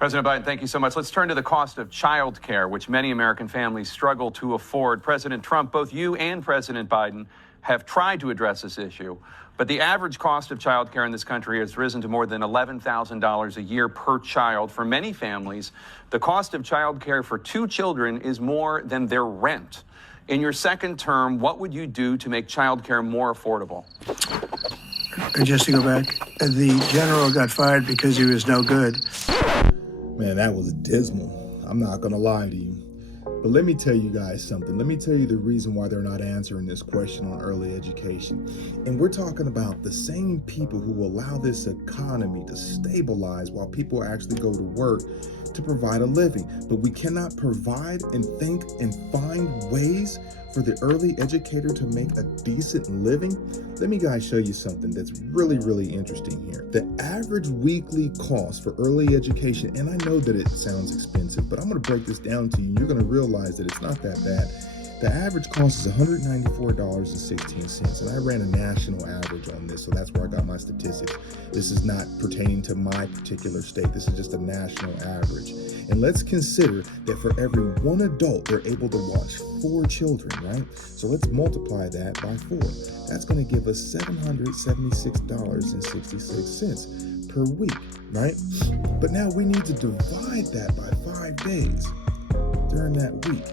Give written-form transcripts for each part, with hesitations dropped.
President Biden, thank you so much. Let's turn to the cost of childcare, which many American families struggle to afford. President Trump, both you and President Biden have tried to address this issue, but the average cost of childcare in this country has risen to more than $11,000 a year per child. For many families, the cost of childcare for 2 children is more than their rent. In your second term, what would you do to make childcare more affordable? Just to go back, the general got fired because he was no good. Man, that was dismal. I'm not gonna lie to you. But let me tell you guys something. Let me tell you the reason why they're not answering this question on early education. And we're talking about the same people who allow this economy to stabilize while people actually go to work to provide a living. But we cannot provide and think and find ways for the early educator to make a decent living. Let me guys show you something that's really, really interesting here. The average weekly cost for early education, and I know that it sounds expensive, but I'm gonna break this down to you and you're gonna realize that it's not that bad. The average cost is $194.16, and I ran a national average on this, so that's where I got my statistics. This is not pertaining to my particular state. This is just a national average. And let's consider that for every 1 adult, they're able to watch 4 children, right? So let's multiply that by 4. That's going to give us $776.66 per week, right? But now we need to divide that by 5 days during that week.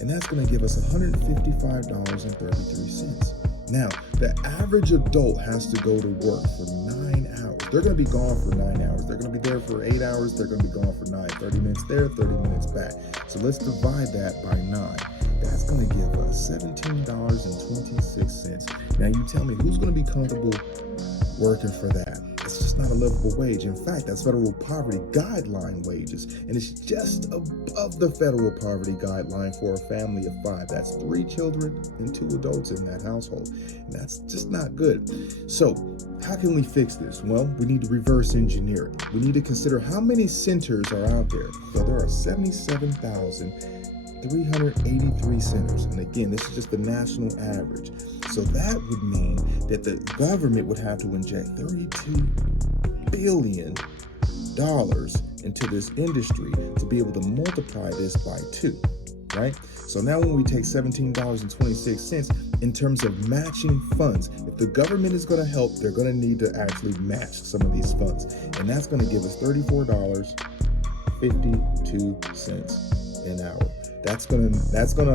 And that's going to give us $155.33. Now, the average adult has to go to work for 9 hours. They're going to be gone for 9 hours. They're going to be there for 8 hours. They're going to be gone for 9. 30 minutes there, 30 minutes back. So let's divide that by 9. That's going to give us $17.26. Now, you tell me, who's going to be comfortable working for that? It's just not a livable wage. In fact, that's federal poverty guideline wages, and it's just above the federal poverty guideline for a family of 5. That's 3 children and 2 adults in that household, and that's just not good. So how can we fix this? Well, we need to reverse engineer it. We need to consider how many centers are out there. So there are 77,383 centers. And again, this is just the national average. So that would mean that the government would have to inject $32 billion into this industry to be able to multiply this by 2, right? So now when we take $17.26 in terms of matching funds, if the government is going to help, they're going to need to actually match some of these funds. And that's going to give us $34.52 an hour. That's gonna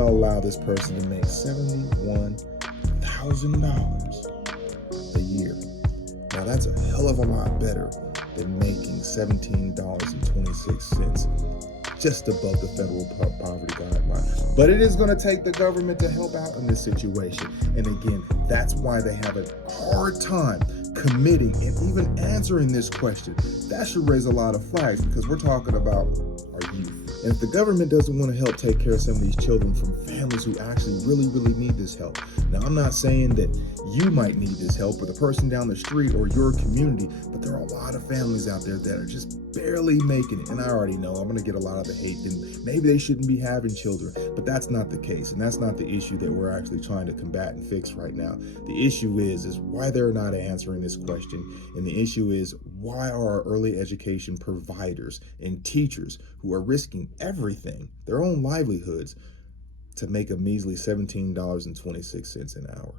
allow this person to make $71,000 a year. Now that's a hell of a lot better than making $17.26, just above the federal poverty guideline. But it is going to take the government to help out in this situation. And again, that's why they have a hard time committing and even answering this question. That should raise a lot of flags, because we're talking about our youth. And if the government doesn't want to help take care of some of these children from families who actually really, really need this help. Now, I'm not saying that you might need this help, or the person down the street, or your community, but there are a lot of families out there that are just barely making it. And I already know I'm going to get a lot of the hate, and maybe they shouldn't be having children, but that's not the case. And that's not the issue that we're actually trying to combat and fix right now. The issue is why they're not answering this question. And the issue is, why are our early education providers and teachers, who are risking everything, their own livelihoods, to make a measly $17.26 an hour?